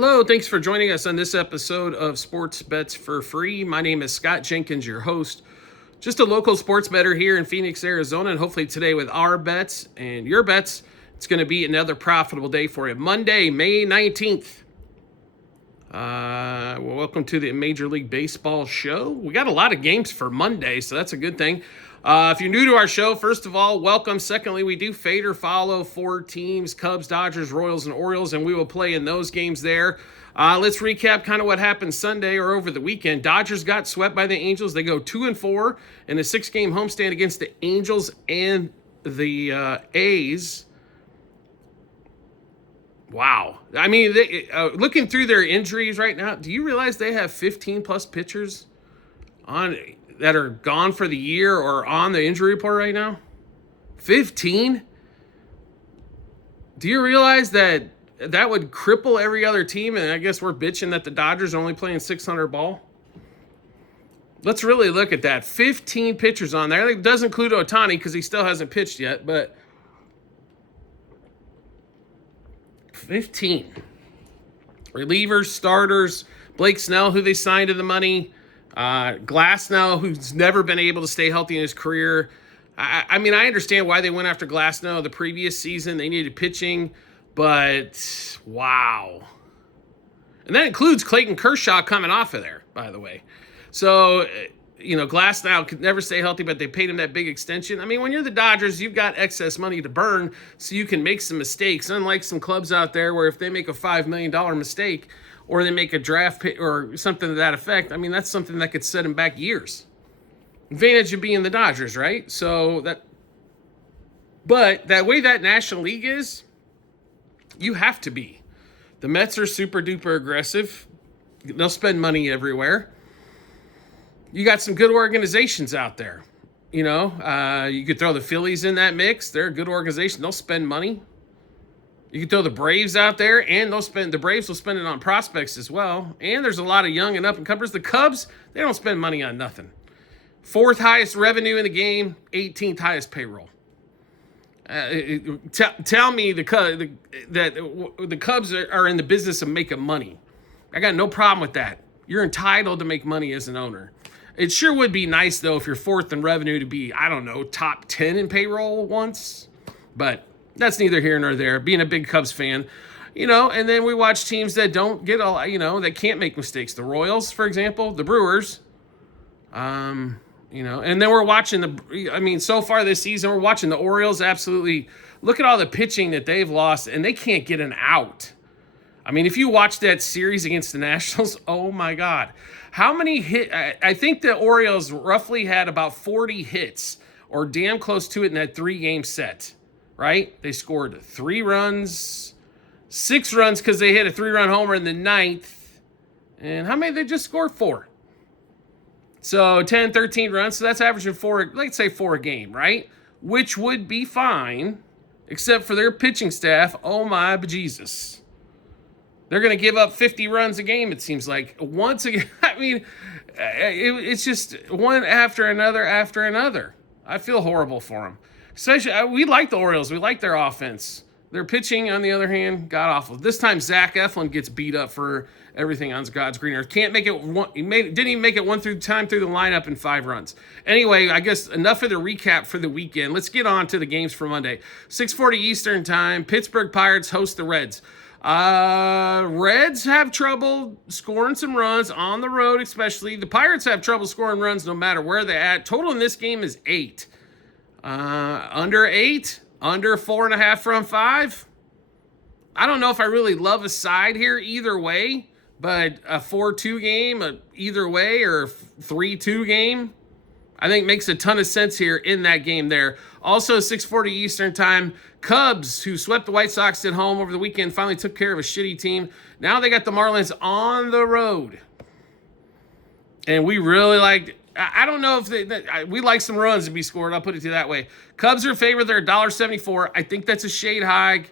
Hello, thanks for joining us on this episode of Sports Bets for Free. My name is Scott Jenkins, your host. Just a local sports bettor here in Phoenix, Arizona, and hopefully today with our bets and your bets, it's going to be another profitable day for you. Monday, May 19th. Welcome to the Major League Baseball show. We got a lot of games for Monday, so that's a good thing. If you're new to our show, first of all, welcome. Secondly, we do fade or follow 4 teams, Cubs, Dodgers, Royals, and Orioles, and we will play in those games there. Let's recap kind of what happened Sunday or over the weekend. Dodgers got swept by the Angels. They go 2-4 in a 6-game homestand against the Angels and the A's. Wow. I mean, looking through their injuries right now, do you realize they have 15-plus pitchers on that are gone for the year or on the injury report right now? 15? Do you realize that would cripple every other team? And I guess we're bitching that the Dodgers are only playing 600 ball. Let's really look at that. 15 pitchers on there. It does include Ohtani because he still hasn't pitched yet, but 15. Relievers, starters, Blake Snell, who they signed to the money, Glasnow, who's never been able to stay healthy in his career. I mean, I understand why they went after Glasnow the previous season. They needed pitching, but wow. And that includes Clayton Kershaw coming off of there, by the way. So, Glasnow could never stay healthy, but they paid him that big extension. I mean, when you're the Dodgers, you've got excess money to burn, so you can make some mistakes. Unlike some clubs out there where if they make a $5 million mistake or they make a draft pick or something to that effect, I mean, that's something that could set them back years. Advantage of being the Dodgers, right? But that way that National League is, you have to be. The Mets are super duper aggressive. They'll spend money everywhere. You got some good organizations out there. You could throw the Phillies in that mix. They're a good organization. They'll spend money. You can throw the Braves out there, and the Braves will spend it on prospects as well. And there's a lot of young and up-and-comers. The Cubs, they don't spend money on nothing. 4th highest revenue in the game, 18th highest payroll. Tell me that the Cubs are in the business of making money. I got no problem with that. You're entitled to make money as an owner. It sure would be nice, though, if you're 4th in revenue to be, top 10 in payroll once. But that's neither here nor there, being a big Cubs fan. And then we watch teams that don't get that can't make mistakes. The Royals, for example, the Brewers. And then we're watching so far this season, we're watching the Orioles absolutely. Look at all the pitching that they've lost, and they can't get an out. I mean, if you watch that series against the Nationals, oh my God. How many hits? I think the Orioles roughly had about 40 hits or damn close to it in that 3-game set, right? They scored 3 runs, 6 runs because they hit a 3-run homer in the 9th. And how many? They just scored 4. So 10, 13 runs. So that's averaging 4, let's say 4 a game, right? Which would be fine, except for their pitching staff. Oh my bejesus. They're going to give up 50 runs a game, it seems like. Once again, I mean, it's just one after another. I feel horrible for them. Especially, we like the Orioles. We like their offense. Their pitching, on the other hand, god-awful. This time, Zach Eflin gets beat up for everything on God's green earth. Can't make it one. Didn't even make it one time through the lineup in 5 runs. Anyway, I guess enough of the recap for the weekend. Let's get on to the games for Monday. 6:40 Eastern time. Pittsburgh Pirates host the Reds. Reds have trouble scoring some runs on the road, especially. The Pirates have trouble scoring runs no matter where they're at. Total in this game is 8. Under 8, under 4.5 from 5. I don't know if I really love a side here either way, but a 4-2 game either way or 3-2 game, I think makes a ton of sense here in that game there. Also, 6:40 Eastern time, Cubs, who swept the White Sox at home over the weekend, finally took care of a shitty team. Now they got the Marlins on the road. And we really liked, I don't know if we like some runs to be scored. I'll put it to you that way. Cubs are favored. They're $1.74. I think that's a shade high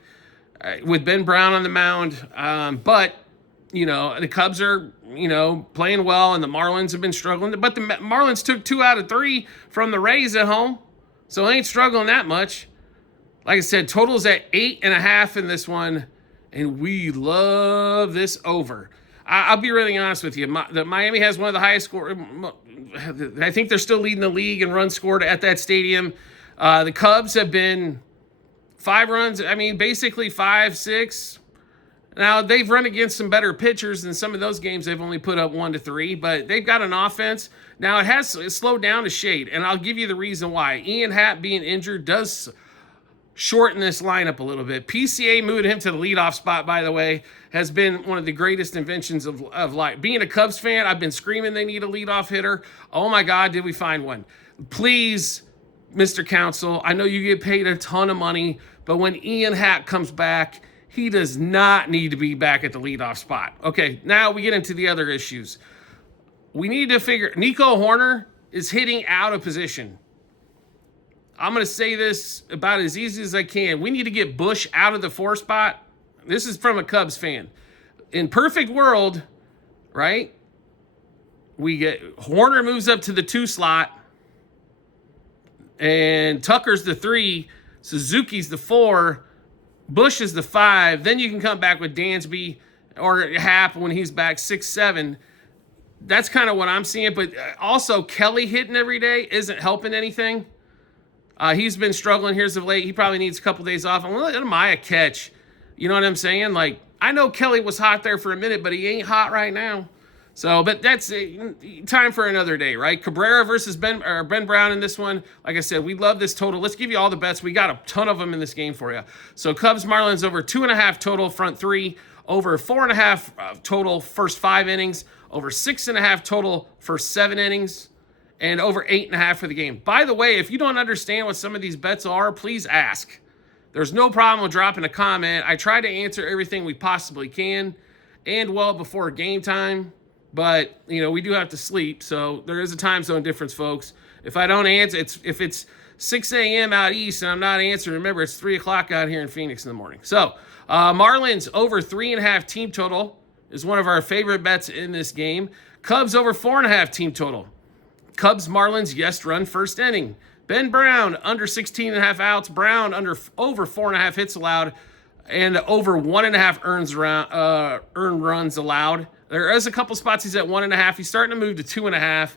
with Ben Brown on the mound. But the Cubs are, playing well, and the Marlins have been struggling. But the Marlins took 2 out of 3 from the Rays at home. So they ain't struggling that much. Like I said, total's at 8.5 in this one. and we love this over. I'll be really honest with you. Miami has one of the highest score. I think they're still leading the league in runs scored at that stadium. The Cubs have been 5 runs. I mean, basically 5, 6. Now, they've run against some better pitchers. In some of those games, they've only put up 1 to 3, but they've got an offense. Now, it has slowed down a shade, and I'll give you the reason why. Ian Happ being injured does shorten this lineup a little bit. PCA moving him to the leadoff spot, by the way, has been one of the greatest inventions of life. Being a Cubs fan, I've been screaming they need a leadoff hitter. Oh, my God, did we find one. Please, Mr. Council, I know you get paid a ton of money, but when Ian Happ comes back, he does not need to be back at the leadoff spot. Okay, now we get into the other issues. We need to figure, Nico Hoerner is hitting out of position. I'm going to say this about as easy as I can. We need to get Bush out of the 4 spot. This is from a Cubs fan. In perfect world, right? We get Hoerner moves up to the 2 slot, and Tucker's the 3, Suzuki's the 4, Bush is the 5. Then you can come back with Dansby or Happ when he's back 6, 7. That's kind of what I'm seeing. But also, Kelly hitting every day isn't helping anything. He's been struggling here as of late. He probably needs a couple days off. And let Amaya catch. You know what I'm saying? Like, I know Kelly was hot there for a minute, but he ain't hot right now. So, but that's time for another day, right? Cabrera versus Ben Brown in this one. Like I said, we love this total. Let's give you all the bets. We got a ton of them in this game for you. So Cubs Marlins over 2.5 total front 3, over 4.5 total first 5 innings, over 6.5 total first 7 innings, and over 8.5 for the game. By the way, if you don't understand what some of these bets are, please ask. There's no problem with dropping a comment. I try to answer everything we possibly can, and well before game time. But, you know, we do have to sleep, so there is a time zone difference, folks. If I don't answer, if it's 6 a.m. out east and I'm not answering, remember, it's 3 o'clock out here in Phoenix in the morning. So, Marlins over 3.5 team total is one of our favorite bets in this game. Cubs over 4.5 team total. Cubs Marlins, yes, run first inning. Ben Brown under 16.5 outs. Brown over 4.5 hits allowed, and over 1.5 earned runs allowed. There is a couple spots he's at 1.5. He's starting to move to 2.5.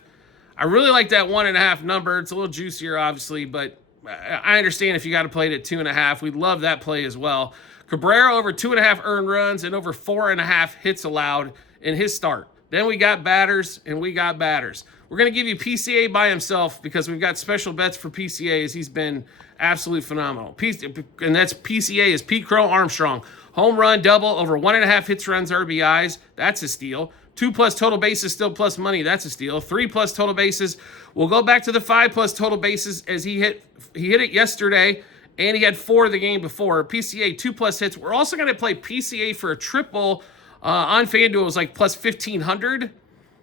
I really like that 1.5 number. It's a little juicier, obviously, but I understand if you got to play it at 2.5. We love that play as well. Cabrera over 2.5 earned runs and over 4.5 hits allowed in his start. Then we got batters, and we got batters. We're going to give you PCA by himself because we've got special bets for PCA as he's been absolute phenomenal. And that's PCA is Pete Crow Armstrong. Home run, double, over 1.5 hits, runs, RBIs. That's a steal. 2+ total bases, still plus money. That's a steal. 3+ total bases. We'll go back to the 5+ total bases as he hit it yesterday, and he had 4 the game before. PCA, 2+ hits. We're also going to play PCA for a triple on FanDuel. It was like plus 1,500.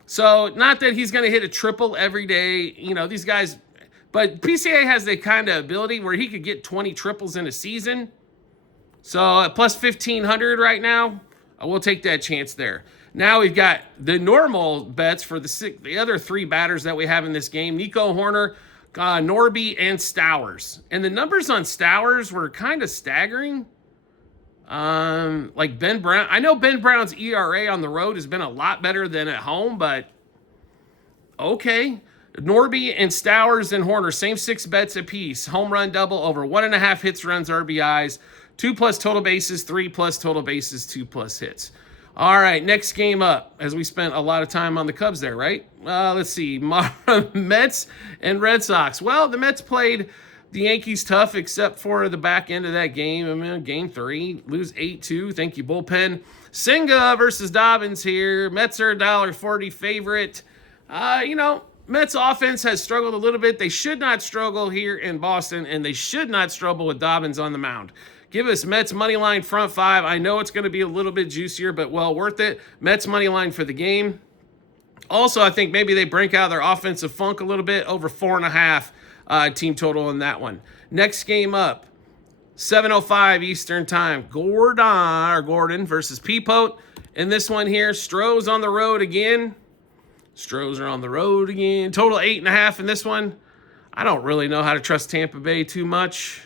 So not that he's going to hit a triple every day. You know, these guys, but PCA has the kind of ability where he could get 20 triples in a season. So at plus 1,500 right now, we'll take that chance there. Now we've got the normal bets for the other 3 batters that we have in this game. Nico Hoerner, Norby, and Stowers. And the numbers on Stowers were kind of staggering. Like Ben Brown. I know Ben Brown's ERA on the road has been a lot better than at home, but okay. Norby and Stowers and Hoerner, same 6 bets apiece. Home run, double, over 1.5 hits, runs, RBIs. 2+ total bases, 3+ total bases, 2+ hits. All right, next game up, as we spent a lot of time on the Cubs there, right? Let's see, Mets and Red Sox. Well, the Mets played the Yankees tough, except for the back end of that game. I mean, game 3, lose 8-2. Thank you, bullpen. Senga versus Dobbins here. Mets are $1.40 favorite. Mets offense has struggled a little bit. They should not struggle here in Boston, and they should not struggle with Dobbins on the mound. Give us Mets money line front 5. I know it's going to be a little bit juicier, but well worth it. Mets money line for the game. Also, I think maybe they break out their offensive funk a little bit, over 4.5 team total in that one. Next game up, 7:05 Eastern time. Gordon versus Peepote. In this one here, Stros on the road again. Stros are on the road again. Total 8.5 in this one. I don't really know how to trust Tampa Bay too much.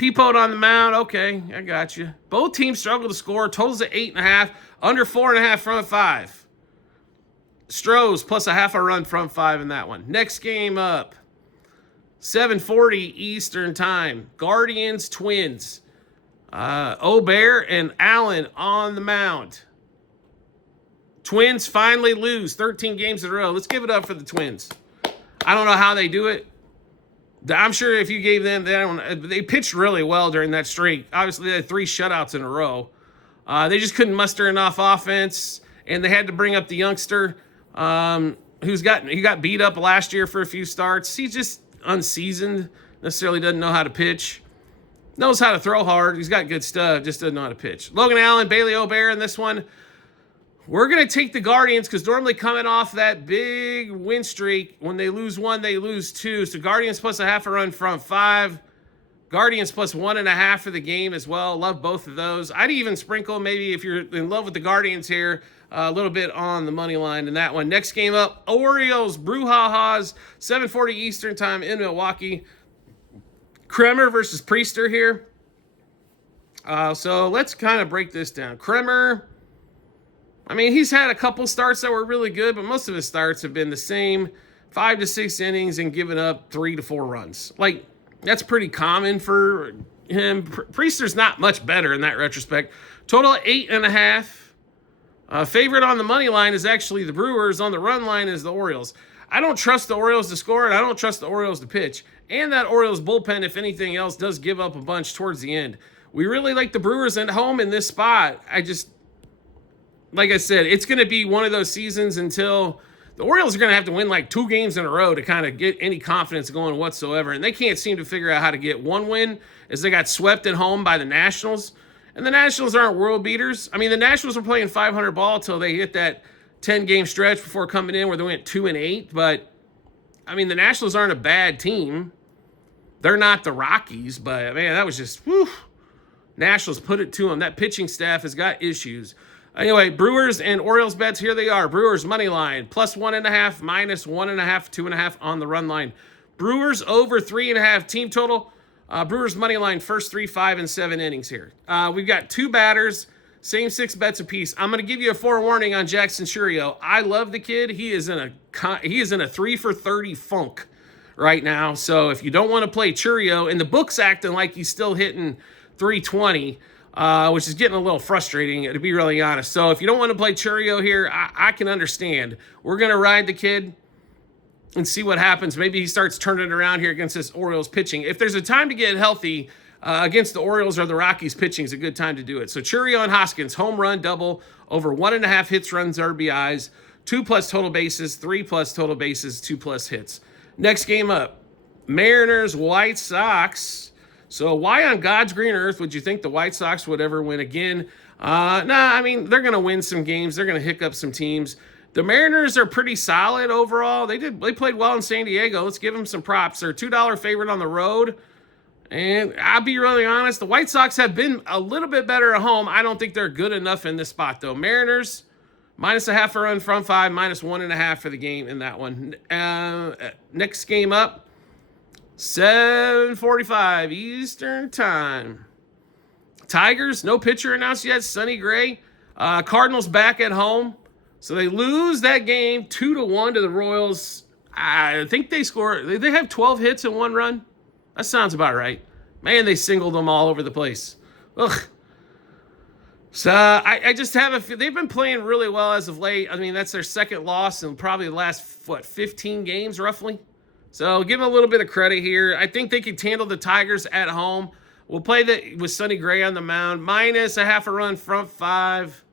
Peapote on the mound. Okay, I got you. Both teams struggle to score. Totals at 8.5. Under 4.5 front five. Stros plus a half a run front five in that one. Next game up. 7:40 Eastern time. Guardians, Twins. Obear and Allen on the mound. Twins finally lose 13 games in a row. Let's give it up for the Twins. I don't know how they do it. I'm sure if you gave them, they pitched really well during that streak. Obviously, they had 3 shutouts in a row. They just couldn't muster enough offense, and they had to bring up the youngster he got beat up last year for a few starts. He's just unseasoned, necessarily doesn't know how to pitch. Knows how to throw hard. He's got good stuff, just doesn't know how to pitch. Logan Allen, Bailey Obear in this one. We're going to take the Guardians because normally coming off that big win streak, when they lose 1, they lose 2. So Guardians plus a half a run front 5. Guardians plus 1.5 for the game as well. Love both of those. I'd even sprinkle, maybe if you're in love with the Guardians here, a little bit on the money line in that one. Next game up, Orioles, Brouhahas, 7:40 Eastern time in Milwaukee. Kremer versus Priester here. So let's kind of break this down. Kremer, I mean, he's had a couple starts that were really good, but most of his starts have been the same, 5 to 6 innings and giving up 3 to 4 runs. Like, that's pretty common for him. Priester's not much better in that retrospect. Total 8.5. Favorite on the money line is actually the Brewers. On the run line is the Orioles. I don't trust the Orioles to score, and I don't trust the Orioles to pitch. And that Orioles bullpen, if anything else, does give up a bunch towards the end. We really like the Brewers at home in this spot. Like I said, it's going to be one of those seasons until the Orioles are going to have to win like 2 games in a row to kind of get any confidence going whatsoever. And they can't seem to figure out how to get one win, as they got swept at home by the Nationals. And the Nationals aren't world beaters. I mean, the Nationals were playing 500 ball until they hit that 10-game stretch before coming in where they went 2-8. But, I mean, the Nationals aren't a bad team. They're not the Rockies, but, man, that was just, whew. Nationals put it to them. That pitching staff has got issues. Anyway, Brewers and Orioles bets, here they are. Brewers money line, plus 1.5, minus 1.5, 2.5 on the run line. Brewers over 3.5 team total. Brewers money line, first 3, 5, and 7 innings here. We've got 2 batters, same 6 bets apiece. I'm going to give you a forewarning on Jackson Churio. I love the kid. He is in a 3 for 30 funk right now. So if you don't want to play Churio, and the book's acting like he's still hitting 320, which is getting a little frustrating, to be really honest. So if you don't want to play Churio here, I can understand. We're going to ride the kid and see what happens. Maybe he starts turning it around here against this Orioles pitching. If there's a time to get healthy against the Orioles or the Rockies pitching, is a good time to do it. So Churio and Hoskins, home run, double, over 1.5 hits, runs, RBIs, 2+ total bases, 3+ total bases, 2+ hits. Next game up, Mariners, White Sox. So why on God's green earth would you think the White Sox would ever win again? I mean, they're going to win some games. They're going to hiccup some teams. The Mariners are pretty solid overall. They played well in San Diego. Let's give them some props. They're a $2 favorite on the road. And I'll be really honest, the White Sox have been a little bit better at home. I don't think they're good enough in this spot, though. Mariners, minus a half a run from 5, minus 1.5 for the game in that one. Next game up, 7:45 Eastern time. Tigers, no pitcher announced yet. Sonny Gray. Cardinals back at home. So they lose that game 2-1 to the Royals. I think they have 12 hits and 1 run. That sounds about right. Man, they singled them all over the place. Ugh. So I just have they've been playing really well as of late. I mean, that's their second loss in probably the last, 15 games roughly. So give them a little bit of credit here. I think they could handle the Tigers at home. We'll play with Sonny Gray on the mound. Minus a half a run, front 5.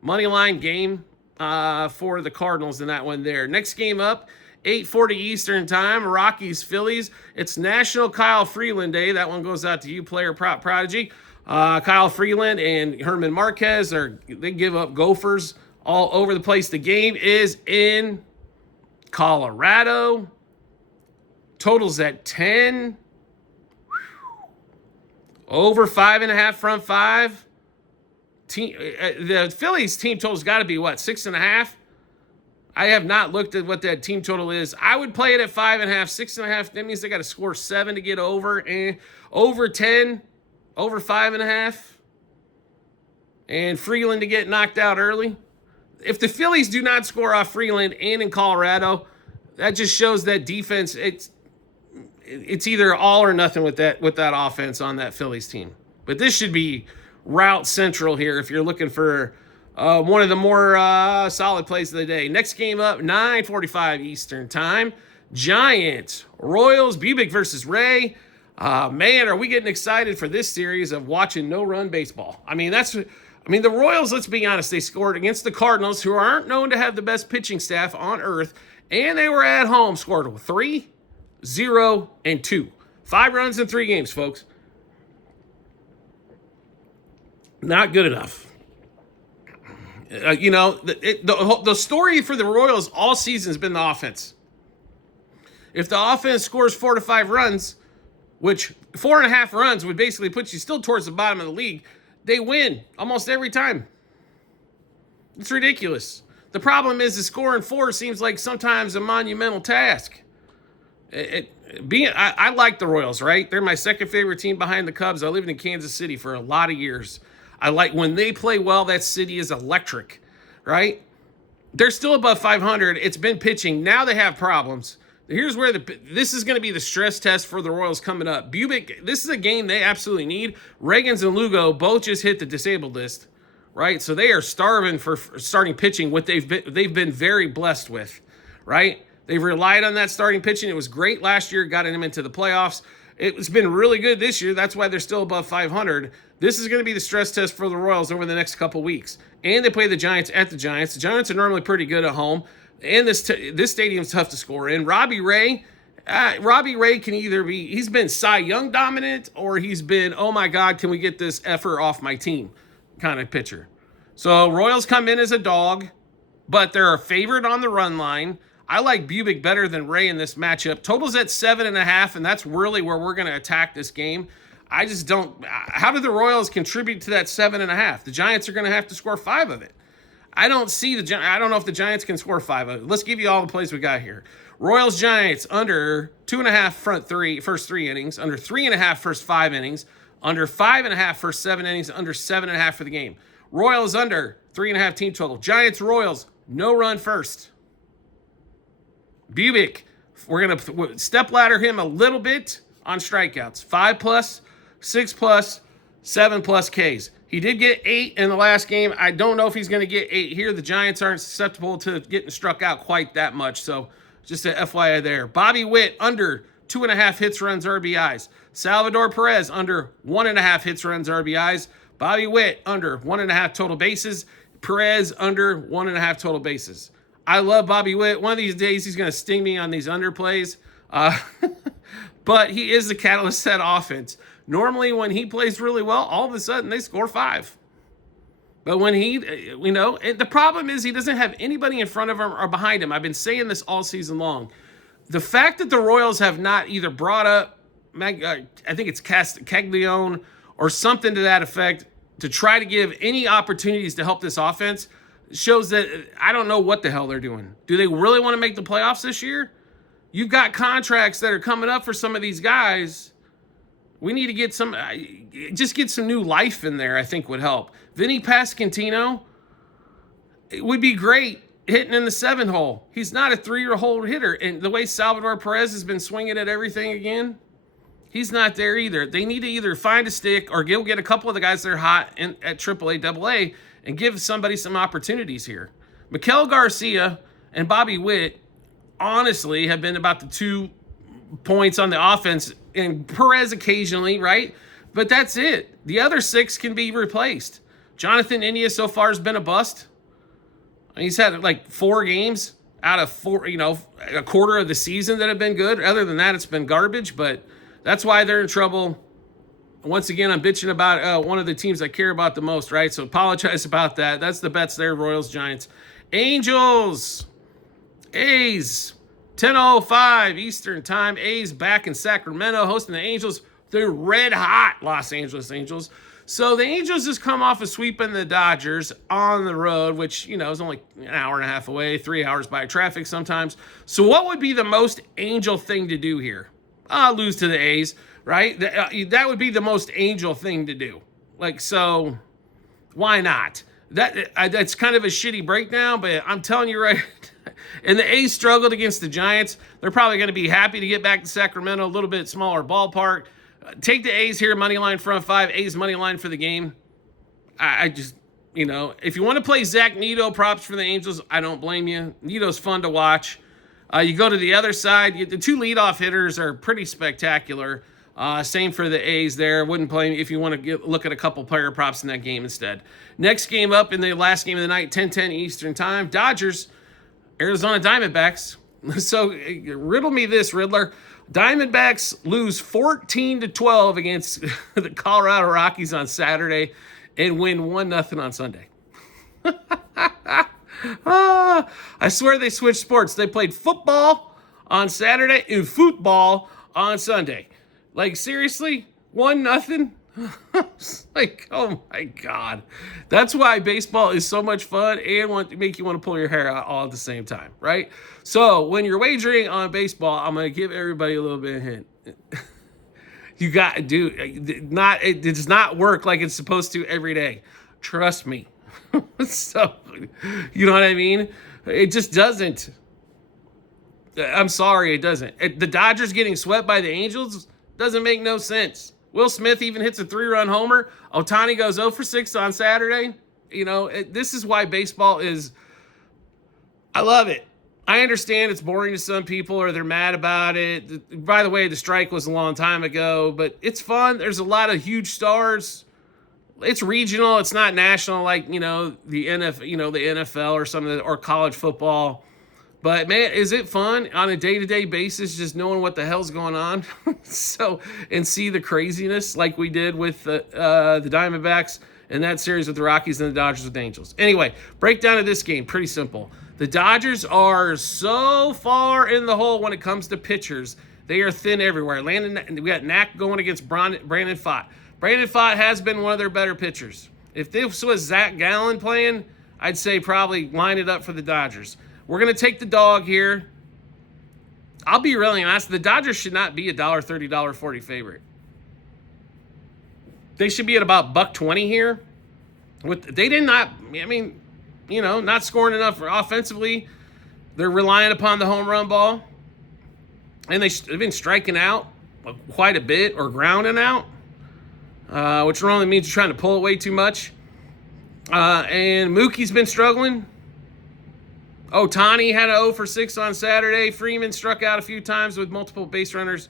Money line game for the Cardinals in that one there. Next game up, 8:40 Eastern time, Rockies, Phillies. It's National Kyle Freeland Day. That one goes out to you, player prop prodigy. Kyle Freeland and Herman Marquez, they give up gophers all over the place. The game is in Colorado. Totals at 10. Over 5.5 front 5. The Phillies team total's got to be, 6.5? I have not looked at what that team total is. I would play it at 5.5, 6.5. That means they got to score 7 to get over. And over 10, over 5.5. And Freeland to get knocked out early. If the Phillies do not score off Freeland and in Colorado, that just shows that defense. It's either all or nothing with that offense on that Phillies team. But this should be route central here if you're looking for one of the more solid plays of the day. Next game up, 9:45 Eastern time. Giants, Royals, Bubic versus Ray. Man, are we getting excited for this series of watching no-run baseball. I mean, the Royals, let's be honest, they scored against the Cardinals, who aren't known to have the best pitching staff on earth, and they were at home, scored 3, 0, and 2. 5 runs in 3 games, folks. Not good enough. The story for the Royals all season has been the offense. If the offense scores 4 to 5 runs, which 4.5 runs would basically put you still towards the bottom of the league, they win almost every time. It's ridiculous. The problem is scoring 4 seems like sometimes a monumental task. I like the Royals, right? They're my second favorite team behind the Cubs. I lived in Kansas City for a lot of years. I like when they play well, that city is electric, right? They're still above 500. It's been pitching. Now they have problems. Here's where this is going to be the stress test for the Royals coming up. Bubic, this is a game they absolutely need. Reagans and Lugo both just hit the disabled list, right? So they are starving for starting pitching, what they've been very blessed with, right? They've relied on that starting pitching. It was great last year, got them into the playoffs. It's been really good this year. That's why they're still above 500. This is going to be the stress test for the Royals over the next couple weeks. And they play the Giants at the Giants. The Giants are normally pretty good at home. And this stadium's tough to score in. Robbie Ray can either be, he's been Cy Young dominant, or he's been, oh my God, can we get this effer off my team kind of pitcher. So Royals come in as a dog, but they're a favorite on the run line. I like Bubic better than Ray in this matchup. Total's at 7.5, and that's really where we're going to attack this game. I just don't. How do the Royals contribute to that 7.5? The Giants are going to have to score 5 of it. I don't know if the Giants can score 5 of it. Let's give you all the plays we got here. Royals Giants under 2.5 first 3 innings, under 3.5 first 5 innings, under 5.5 first 7 innings, under 7.5 for the game. Royals under 3.5 team total. Giants Royals no run first. Bubic, we're going to step ladder him a little bit on strikeouts. 5+, 6+, 7+ Ks. He did get 8 in the last game. I don't know if he's going to get 8 here. The Giants aren't susceptible to getting struck out quite that much. So just an FYI there. Bobby Witt under 2.5 hits, runs, RBIs. Salvador Perez under 1.5 hits, runs, RBIs. Bobby Witt under 1.5 total bases. Perez under 1.5 total bases. I love Bobby Witt. One of these days he's going to sting me on these underplays. But he is the catalyst to that offense. Normally when he plays really well, all of a sudden they score 5. But when the problem is he doesn't have anybody in front of him or behind him. I've been saying this all season long. The fact that the Royals have not either brought up, I think it's Caglione or something to that effect, to try to give any opportunities to help this offense shows that I don't know what the hell they're doing. Do they really want to make the playoffs this year? You've got contracts that are coming up for some of these guys. We need to get some new life in there, I think would help. Vinny Pasquantino, it would be great hitting in the 7 hole. He's not a 3-year-old hitter. And the way Salvador Perez has been swinging at everything again, he's not there either. They need to either find a stick or go get a couple of the guys that are hot at AAA, AA, and give somebody some opportunities here. Miguel Garcia and Bobby Witt, honestly, have been about the 2 points on the offense, and Perez occasionally, right? But that's it. The other 6 can be replaced. Jonathan India so far has been a bust. He's had like 4 games out of 4, a quarter of the season that have been good. Other than that, it's been garbage, but that's why they're in trouble. Once again, I'm bitching about one of the teams I care about the most, right? So apologize about that. That's the bets there, Royals, Giants. Angels, A's, 10:05 Eastern time. A's back in Sacramento hosting the Angels. They're red hot, Los Angeles Angels. So the Angels just come off of sweeping the Dodgers on the road, which, is only an hour and a half away, 3 hours by traffic sometimes. So what would be the most Angel thing to do here? Lose to the A's, right? That would be the most Angel thing to do. So why not? That's kind of a shitty breakdown, but I'm telling you right, and the A's struggled against the Giants. They're probably going to be happy to get back to Sacramento, a little bit smaller ballpark. Take the A's here, money line front 5, A's money line for the game. I just, if you want to play Zach Neto props for the Angels, I don't blame you. Neto's fun to watch. You go to the other side, the 2 leadoff hitters are pretty spectacular. Same for the A's there. Wouldn't blame you if you want to look at a couple player props in that game instead. Next game up in the last game of the night, 10:10 Eastern time, Dodgers, Arizona Diamondbacks. So riddle me this, Riddler. Diamondbacks lose 14-12 against the Colorado Rockies on Saturday and win 1-0 on Sunday. I swear they switched sports. They played football on Saturday and football on Sunday. Seriously? 1-0? Oh my God. That's why baseball is so much fun and make you want to pull your hair out all at the same time, right? So when you're wagering on baseball, I'm going to give everybody a little bit of a hint. You got to do it does not work like it's supposed to every day. Trust me. So, you know what I mean? It just doesn't. I'm sorry, it doesn't. The Dodgers getting swept by the Angels doesn't make no sense. Will Smith even hits a 3-run homer. Ohtani goes 0 for 6 on Saturday. This is why baseball is... I love it. I understand it's boring to some people or they're mad about it. By the way, the strike was a long time ago, but it's fun. There's a lot of huge stars. It's regional. It's not national like, the NFL or something, or college football. But, man, is it fun on a day-to-day basis just knowing what the hell's going on? And see the craziness like we did with the Diamondbacks in that series with the Rockies and the Dodgers with the Angels. Anyway, breakdown of this game, pretty simple. The Dodgers are so far in the hole when it comes to pitchers. They are thin everywhere. We got Knack going against Brandon Pfaadt. Brandon Pfaadt has been one of their better pitchers. If this was Zach Gallen playing, I'd say probably line it up for the Dodgers. We're going to take the dog here. I'll be really honest. The Dodgers should not be a $1.30, $1.40 favorite. They should be at about $1.20 here. Not scoring enough offensively. They're relying upon the home run ball. And they've been striking out quite a bit or grounding out, which normally means you're trying to pull it way too much. And Mookie's been struggling. Ohtani had an 0 for 6 on Saturday. Freeman struck out a few times with multiple base runners.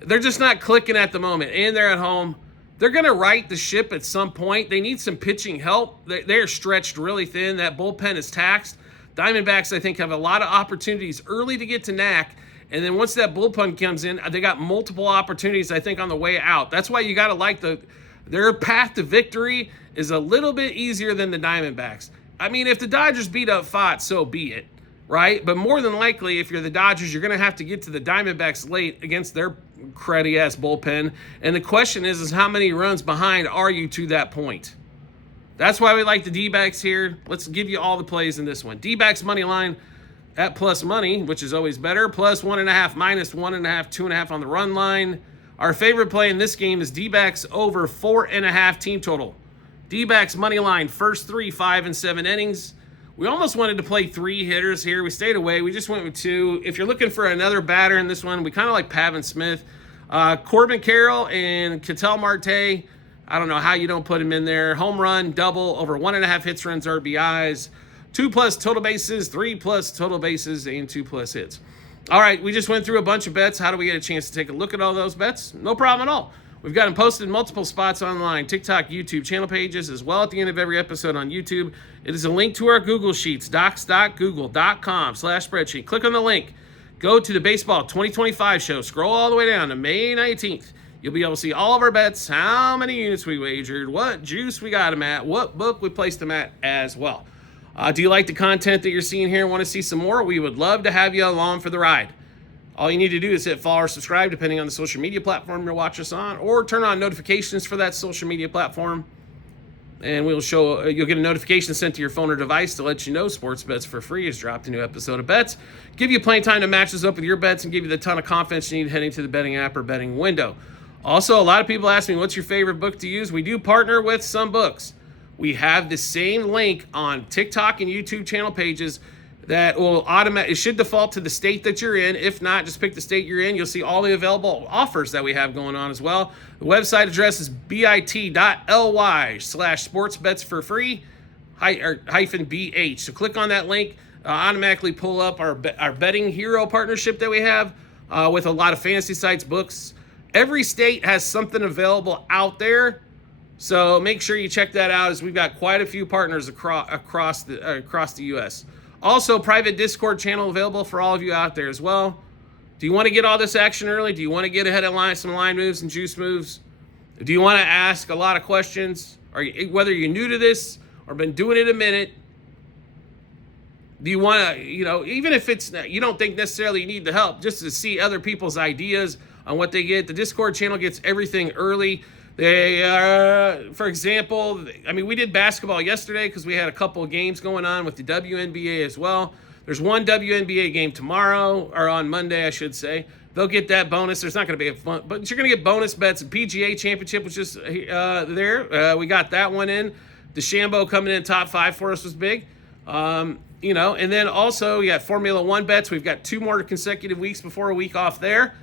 They're just not clicking at the moment, and they're at home. They're going to right the ship at some point. They need some pitching help. They're stretched really thin. That bullpen is taxed. Diamondbacks, I think, have a lot of opportunities early to get to Knack, and then once that bullpen comes in, they got multiple opportunities, I think, on the way out. That's why you got to like their path to victory is a little bit easier than the Diamondbacks. I mean, if the Dodgers beat up Pfaadt, so be it, right? But more than likely, if you're the Dodgers, you're going to have to get to the Diamondbacks late against their cruddy-ass bullpen. And the question is how many runs behind are you to that point? That's why we like the D-backs here. Let's give you all the plays in this one. D-backs money line at plus money, which is always better. Plus 1.5, minus 1.5, 2.5 on the run line. Our favorite play in this game is D-backs over 4.5 team total. D-backs money line, first 3, 5, and 7 innings. We almost wanted to play 3 hitters here. We stayed away. We just went with 2. If you're looking for another batter in this one, we kind of like Pavin Smith. Corbin Carroll and Ketel Marte. I don't know how you don't put him in there. Home run, double, over 1.5 hits, runs, RBIs. 2+ total bases, 3+ total bases, and 2+ hits. All right, we just went through a bunch of bets. How do we get a chance to take a look at all those bets? No problem at all. We've got them posted in multiple spots online, TikTok, YouTube channel pages, as well at the end of every episode on YouTube. It is a link to our Google Sheets, docs.google.com/spreadsheet. Click on the link. Go to the Baseball 2025 show. Scroll all the way down to May 19th. You'll be able to see all of our bets, how many units we wagered, what juice we got them at, what book we placed them at as well. Do you like the content that you're seeing here and want to see some more? We would love to have you along for the ride. All you need to do is hit follow or subscribe, depending on the social media platform you're watching us on, or turn on notifications for that social media platform. And you'll get a notification sent to your phone or device to let you know Sports Bets for Free has dropped a new episode of Bets. Give you plenty of time to match this up with your bets and give you the ton of confidence you need heading to the betting app or betting window. Also, a lot of people ask me, what's your favorite book to use? We do partner with some books. We have the same link on TikTok and YouTube channel pages that will it should default to the state that you're in. If not, just pick the state you're in. You'll see all the available offers that we have going on as well. The website address is bit.ly/sportsbetsforfree -BH. So click on that link, automatically pull up our Betting Hero partnership that we have with a lot of fantasy sites, books. Every state has something available out there. So make sure you check that out, as we've got quite a few partners across the U.S. Also, private Discord channel available for all of you out there as well. Do you want to get all this action early? Do you want to get ahead of some line moves and juice moves? Do you want to ask a lot of questions? Whether you're new to this or been doing it a minute, do you want to, even if you don't think necessarily you need the help, just to see other people's ideas on what they get. The Discord channel gets everything early. For example, we did basketball yesterday because we had a couple of games going on with the WNBA as well. There's one WNBA game tomorrow, or on Monday, I should say. They'll get that bonus. There's not going to be a fun, but you're going to get bonus bets. The PGA Championship was just there. We got that one in. DeChambeau coming in top 5 for us was big. And then also we got Formula One bets. We've got 2 more consecutive weeks before a week off there.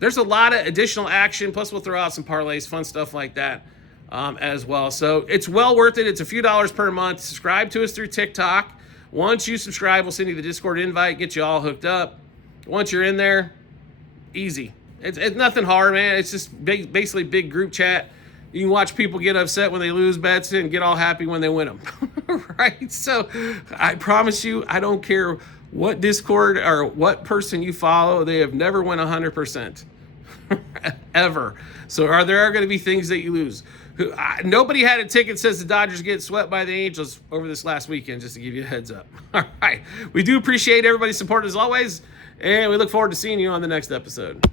There's a lot of additional action, plus we'll throw out some parlays, fun stuff like that as well. So it's well worth it. It's a few dollars per month. Subscribe to us through TikTok. Once you subscribe, we'll send you the Discord invite, get you all hooked up. Once you're in there, easy. It's nothing hard, man. It's just basically big group chat. You can watch people get upset when they lose bets and get all happy when they win them, right? So I promise you, I don't care what Discord or what person you follow, they have never won 100%. Ever. So there are going to be things that you lose. Nobody had a ticket says the Dodgers get swept by the Angels over this last weekend, just to give you a heads up. All right. We do appreciate everybody's support as always, and we look forward to seeing you on the next episode.